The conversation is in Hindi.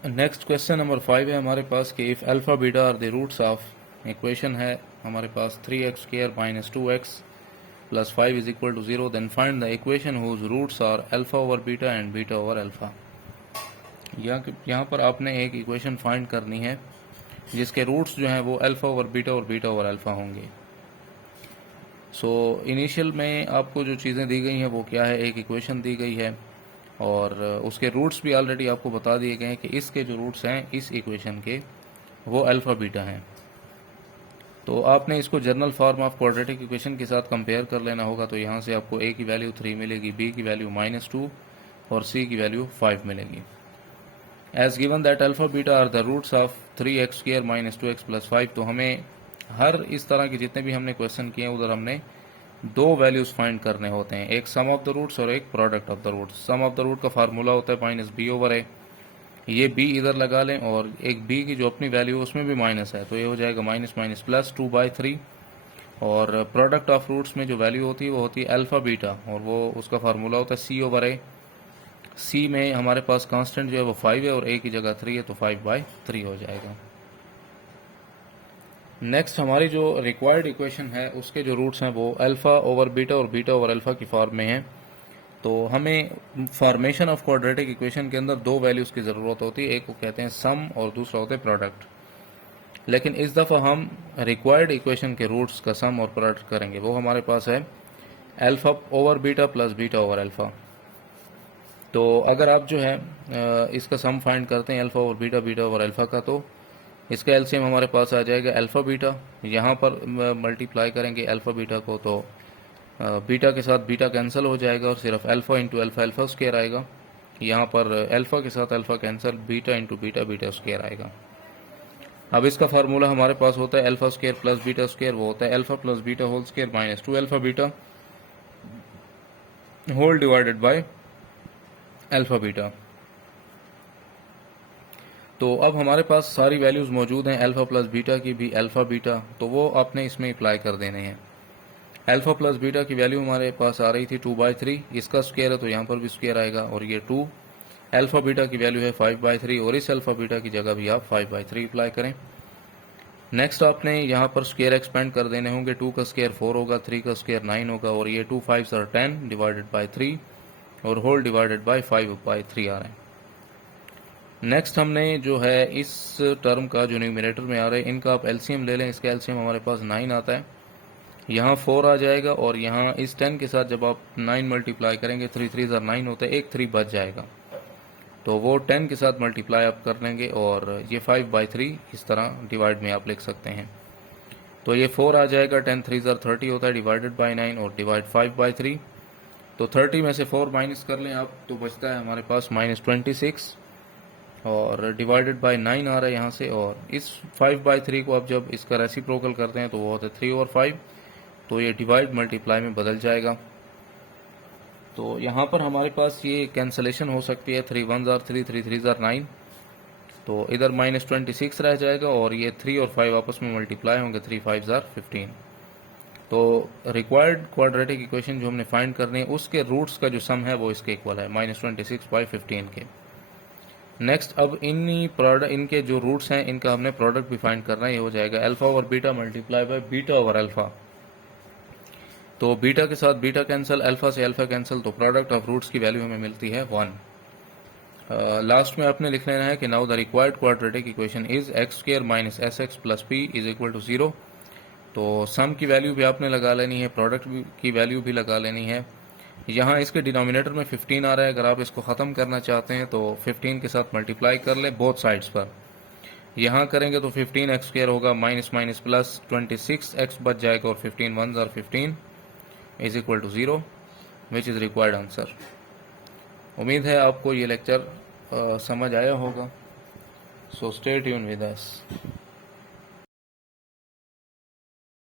नेक्स्ट क्वेश्चन नंबर 5 है हमारे पास कि if alpha beta are the roots of equation है हमारे पास 3x² minus 2x plus 5 is equal to 0, then find the equation whose roots are alpha over beta and beta over alpha. यहाँ पर आपने एक इक्वेशन फाइंड करनी है जिसके रूट्स जो हैं वो अल्फ़ा ओवर बीटा और बीटा ओवर अल्फ़ा होंगे। सो इनिशियल में आपको जो चीज़ें दी गई हैं वो क्या है, एक इक्वेशन दी गई है और उसके रूट्स भी ऑलरेडी आपको बता दिए गए हैं कि इसके जो रूट्स हैं इस इक्वेशन के वो अल्फ़ा बीटा हैं। तो आपने इसको general form of quadratic equation के साथ कंपेयर कर लेना होगा। तो यहाँ से आपको a की वैल्यू 3 मिलेगी, b की वैल्यू -2 और c की वैल्यू 5 मिलेगी। As given that alpha beta are the roots of 3x² minus 2x plus 5। तो हमें हर इस तरह के जितने भी हमने क्वेश्चन किए उधर हमने दो वैल्यूज़ फाइंड करने होते हैं, एक सम ऑफ द रूट्स और एक product of the roots. Sum of the root का फार्मूला होता है -b ओवर a, ये b इधर लगा लें और एक b की जो अपनी वैल्यू है उसमें भी माइनस है तो ये हो जाएगा माइनस माइनस प्लस 2/3। और प्रोडक्ट ऑफ रूट्स में जो वैल्यू होती है वो होती है अल्फ़ा बीटा और वो उसका फार्मूला होता है c ओवर a। c में हमारे पास कांस्टेंट जो है वो 5 है और a की जगह 3 है तो 5/3 हो जाएगा। नेक्स्ट हमारी जो रिक्वायर्ड इक्वेशन है उसके जो रूट्स हैं वो अल्फ़ा ओवर बीटा और बीटा ओवर अल्फ़ा की फॉर्म में हैं। तो हमें फॉर्मेशन ऑफ क्वाड्रेटिक इक्वेशन के अंदर दो वैल्यूज़ की ज़रूरत होती है, एक को कहते हैं सम और दूसरा होता है प्रोडक्ट। लेकिन इस दफ़ा हम रिक्वायर्ड इक्वेशन के रूट्स का सम और प्रोडक्ट करेंगे। वो हमारे पास है alpha over beta plus beta over alpha. तो अगर आप जो है इसका सम फाइंड करते हैं alpha over beta beta over alpha का, तो इसका एलसीएम हमारे पास आ जाएगा अल्फ़ा बीटा, यहाँ पर मल्टीप्लाई करेंगे अल्फ़ा बीटा को तो बीटा के साथ बीटा कैंसिल हो जाएगा और सिर्फ alpha into alpha alpha square आएगा। यहाँ पर अल्फ़ा के साथ alpha cancel, beta into beta beta square आएगा। अब इसका फार्मूला हमारे पास होता है alpha square plus beta square, वो होता है alpha plus beta whole square minus 2 alpha beta whole divided by alpha beta. तो अब हमारे पास सारी वैल्यूज़ मौजूद हैं अल्फ़ा प्लस बीटा की भी, अल्फ़ा बीटा, तो वो आपने इसमें अप्लाई कर देने हैं। अल्फ़ा प्लस बीटा की वैल्यू हमारे पास आ रही थी 2/3, इसका स्क्वायर है तो यहाँ पर भी स्क्वायर आएगा और ये 2। अल्फ़ा बीटा की वैल्यू है 5/3 और इस अल्फ़ा बीटा की जगह भी आप 5/3 अप्लाई करें। नेक्स्ट आपने यहाँ पर स्क्वायर एक्सपेंड कर देने होंगे, 2 का स्क्वायर 4 होगा, 3 का स्क्वायर 9 होगा और ये 2 5 और 10 डिवाइडेड बाई 3 और होल डिवाइडेड बाई 5/3 आ रहे हैं। नेक्स्ट हमने जो है इस टर्म का जो न्यूमरेटर में आ रहा है इनका आप एलसीएम ले लें। इसका एलसीएम हमारे पास 9 आता है, यहाँ 4 आ जाएगा और यहाँ इस 10 के साथ जब आप 9 मल्टीप्लाई करेंगे 3 3 9 होता है, एक 3 बच जाएगा तो वो 10 के साथ मल्टीप्लाई आप कर लेंगे और ये 5/3 इस तरह डिवाइड में आप लिख सकते हैं। तो ये 4 आ जाएगा, 10 3 30 होता है डिवाइडेड बाई 9 और डिवाइड 5/3। तो 30 में से 4 माइनस कर लें आप तो बचता है हमारे पास -26 और डिवाइडेड बाय 9 आ रहा है यहाँ से। और इस 5/3 को आप जब इसका रेसिप्रोकल करते हैं तो वो होता है 3/5, तो ये डिवाइड मल्टीप्लाई में बदल जाएगा। तो यहाँ पर हमारे पास ये कैंसलेशन हो सकती है, 3 1 3 3 3 9, तो इधर -26 रह जाएगा और ये 3 और 5 आपस में मल्टीप्लाई होंगे, 3 5 15। तो रिक्वायर्ड क्वाड्रेटिक इक्वेशन जो हमने फाइंड करनी है उसके रूट्स का जो सम है वो इसके इक्वल है -26/15 के। नेक्स्ट अब इनके जो रूट्स हैं इनका हमने प्रोडक्ट भी फाइंड करना है, ये हो जाएगा alpha over beta multiply by beta over alpha. तो बीटा के साथ बीटा कैंसिल, अल्फ़ा से अल्फ़ा कैंसिल, तो प्रोडक्ट ऑफ रूट्स की वैल्यू हमें मिलती है 1। लास्ट में आपने लिख लेना है कि now the required quadratic equation is x² minus sx plus p is equal to 0। तो सम की वैल्यू भी आपने लगा लेनी है, प्रोडक्ट की वैल्यू भी लगा लेनी है। यहाँ इसके डिनोमिनेटर में 15 आ रहा है, अगर आप इसको ख़त्म करना चाहते हैं तो 15 के साथ मल्टीप्लाई कर लें बोथ साइड्स पर। यहाँ करेंगे तो 15x² होगा माइनस माइनस प्लस 26x बच जाएगा और 15 1 15 is equal to 0 which is required answer. उम्मीद है आपको ये लेक्चर समझ आया होगा। So stay tune with us.